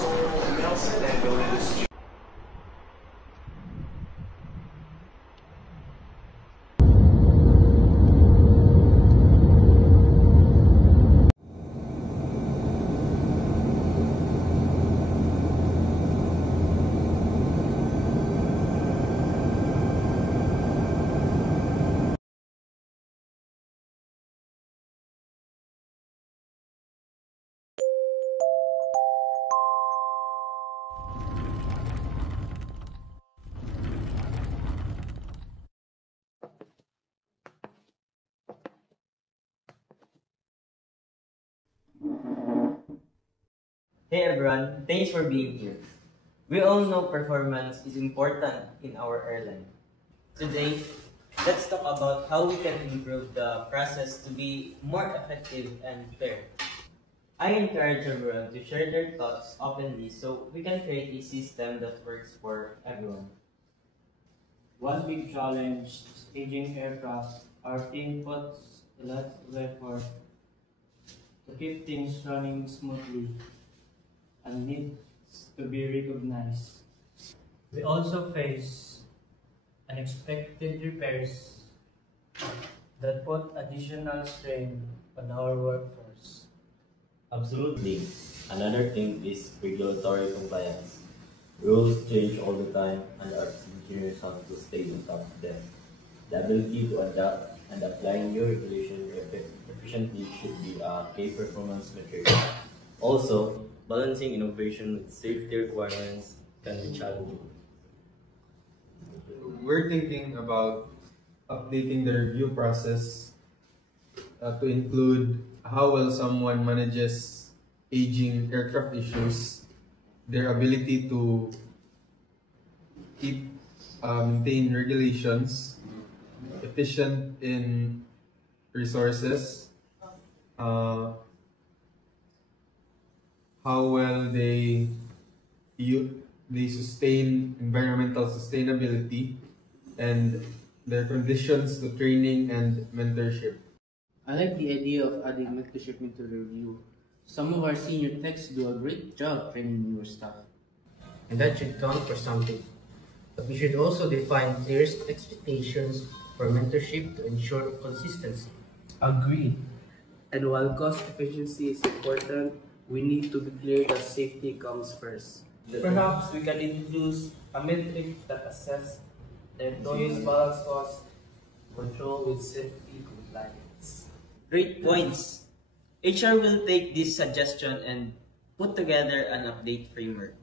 So, Nelson and Lotus. Hey everyone, thanks for being here. We all know performance is important in our airline. Today, let's talk about how we can improve the process to be more effective and fair. I encourage everyone to share their thoughts openly so we can create a system that works for everyone. One big challenge staging aircraft. Our team puts a lot of effort to keep things running smoothly and needs to be recognized. We also face unexpected repairs that put additional strain on our workforce. Absolutely. Another thing is regulatory compliance. Rules change all the time, and our engineers have to stay on top of them. The ability to adapt and apply new regulation efficiently should be a key performance metric. Also, balancing innovation with safety requirements can be challenging. We're thinking about updating the review process to include how well someone manages aging aircraft issues, their ability to maintain regulations, efficient in resources, how well they sustain environmental sustainability, and their conditions to training and mentorship. I like the idea of adding mentorship into the review. Some of our senior techs do a great job training newer staff. And that should count for something. But we should also define clear expectations for mentorship to ensure consistency. Agreed. And while cost efficiency is important, we need to be clear that safety comes first. Perhaps we can introduce a metric that assesses the employee's balance cost control with safety compliance. Great points. HR will take this suggestion and put together an update framework.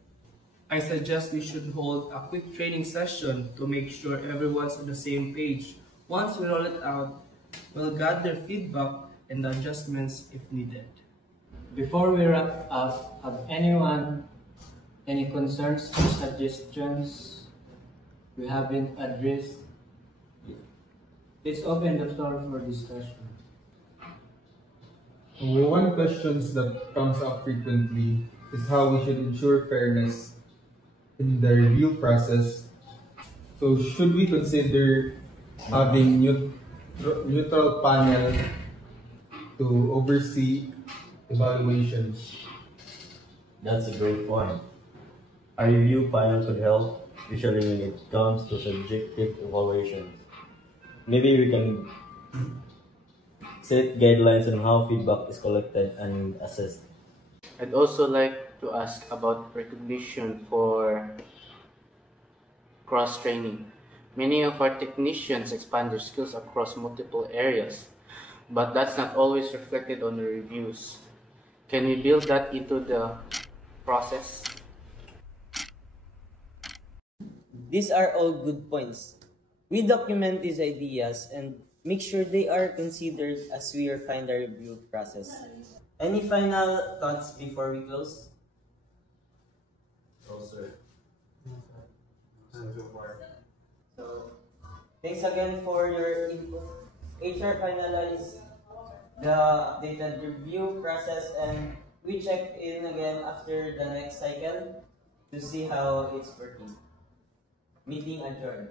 I suggest we should hold a quick training session to make sure everyone's on the same page. Once we roll it out, we'll gather feedback and adjustments if needed. Before we wrap up, have anyone any concerns or suggestions we haven't addressed? Let's open the floor for discussion. One question that comes up frequently is how we should ensure fairness in the review process. So should we consider having neutral panel to oversee evaluations? That's a great point. A review panel could help, especially when it comes to subjective evaluations. Maybe we can set guidelines on how feedback is collected and assessed. I'd also like to ask about recognition for cross-training. Many of our technicians expand their skills across multiple areas, but that's not always reflected on the reviews. Can we build that into the process? These are all good points. We document these ideas and make sure they are considered as we refine the review process. Any final thoughts before we close? No, sir. So, thanks again for your input. HR finalized the updated review process and we check in again after the next cycle to see how it's working. Meeting adjourned.